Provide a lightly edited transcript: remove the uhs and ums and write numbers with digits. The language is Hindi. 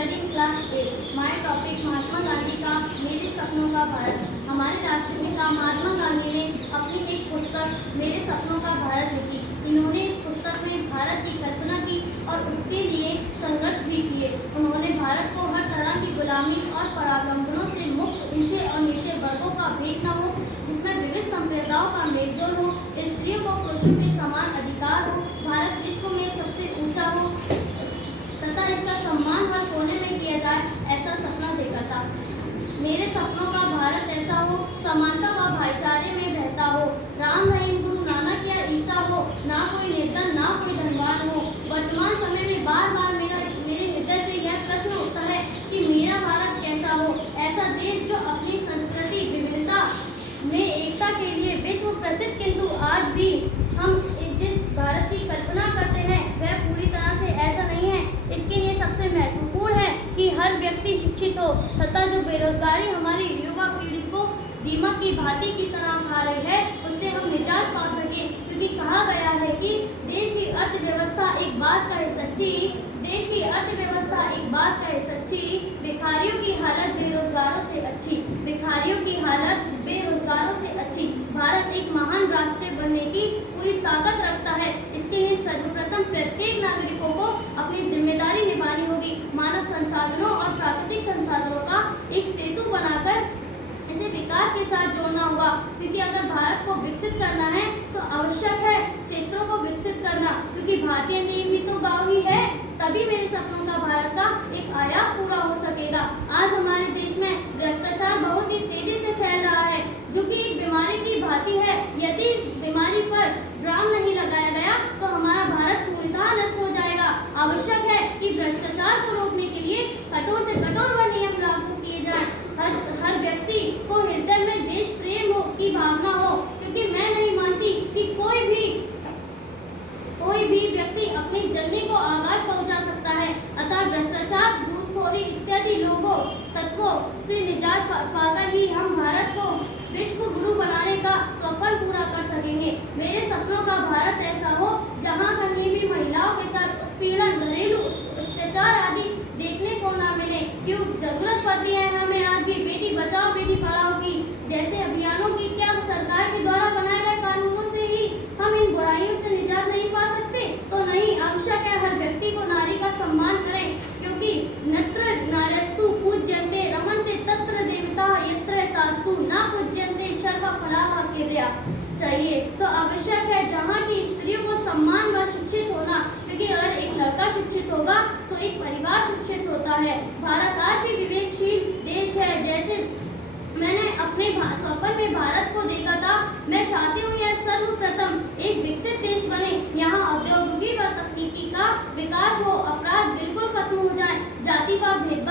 studying class 8. My topic Mahatma Gandhi का मेरे सपनों का भारत। हमारे राष्ट्रपिता महात्मा गांधी ने अपनी एक पुस्तक मेरे सपनों का भारत लिखी। इन्होंने इस पुस्तक में भारत की कल्पना की और उसके लिए संघर्ष भी किए। उन्होंने भारत को हर तरह की गुलामी और परावलंबनों से मुक्त, ऊंचे और नीचे वर्गों का भेद न हो, जिसमें विविध संप्रदायों का मेलजोल हो, स्त्रियों को पुरुषों के समान अधिकार हो, भारत विश्व में सबसे ऊंचा हो तथा इसका सम्मान हर कोने में किया जाए, ऐसा सपना देखा था। मेरे सपनों का भारत ऐसा हो, समानता व भाईचारे में बहता हो, राम रहीम गुरु नानक या ईसा हो, ना कोई निर्धन ना कोई धनवान हो। वर्तमान समय में बार बार मेरे हृदय से यह प्रश्न उठता है कि मेरा भारत कैसा हो, ऐसा देश जो अपनी संस्कृति विविधता में एकता के लिए विश्व प्रसिद्ध, किंतु आज भी हम जिस भारत की कल्पना करते हैं वह पूरी तरह से ऐसा नहीं है। इसके लिए सबसे महत्वपूर्ण है कि हर व्यक्ति शिक्षित हो तथा जो बेरोजगारी हमारी युवा पीढ़ी को दीमक की भांति की तरह खा रही है, उससे हम निजात पा सके। क्योंकि कहा गया है कि देश की अर्थव्यवस्था एक बात कहे सच्ची, देश की अर्थव्यवस्था एक बात कहे सच्ची, भिखारियों की हालत बेरोजगारों से अच्छी, भिखारियों की हालत बेरोजगारों से अच्छी। भारत एक महान राष्ट्र बनने की पूरी ताकत रखता है। इसके लिए सर्वप्रथम प्रत्येक नागरिकों को अपनी जिम्मेदारी निभानी होगी। मानव संसाधनों और प्राकृतिक संसाधनों का एक सेतु बनाकर इसे विकास के साथ जोड़ना होगा। क्योंकि अगर भारत को विकसित करना है तो आवश्यक है क्षेत्रों को विकसित करना, क्योंकि भारतीय नींव ही तो गाँव ही है, तभी मेरे सपनों का भारत का एक आयाम पूरा हो सकेगा। आज हमारे देश में भ्रष्टाचार बहुत ही तेजी से फैल रहा है, जो कि एक बीमारी की भांति है। यदि इस बीमारी पर विराम नहीं लगाया गया तो हमारा भारत पूर्णतः नष्ट हो जाएगा। आवश्यक है कि भ्रष्टाचार को रोकने के लिए कठोर से कठोर नियम लागू किए जाएं। हर व्यक्ति को हृदय में देश प्रेम हो की भावना हो, क्योंकि मैं नहीं मानती कि कोई भी व्यक्ति अपनी जननी को आघात पहुंचा सकता है। अतः भ्रष्टाचार, घूसखोरी इत्यादि लोगों तत्वों से निजात पाकर ही हम भारत को विश्व गुरु बनाने का स्वप्न पूरा कर सकेंगे। मेरे सपनों का भारत ऐसा हो जहां कहीं भी महिलाओं के साथ उत्पीड़न, घरेलू अत्याचार आदि देखने को ना मिले। क्यों जरूरत पड़ती है हमें आज भी बेटी बचाओ बेटी पढ़ाओ की जैसे अभियानों की? क्या सरकार के द्वारा बनाए गए कानूनों से ही हम इन बुराइयों से निजात नहीं पा सकते? तो नहीं, आवश्यक है हर व्यक्ति को नारी का सम्मान करें, क्योंकि नत्र नार्यस्तु पूज्यन्ते रमन्ते तत्र देवताः यत्र तास्तु न पूज्यन्ते सर्वफलाः किर्या चाहिए। तो आवश्यक है जहाँ की स्त्रियों को सम्मान व शिक्षित होना, क्योंकि अगर एक लड़का शिक्षित होगा तो एक परिवार शिक्षित होता है। भारत आज भी विवेकशील देश है। जैसे मैंने अपने स्वप्न में भारत को देखा था, मैं चाहती हूँ यह सर्वप्रथम एक विकसित देश बने। यहाँ औद्योगिकी व तकनीकी का विकास हो, अपराध बिल्कुल खत्म हो जाए, जाति व भेदभाव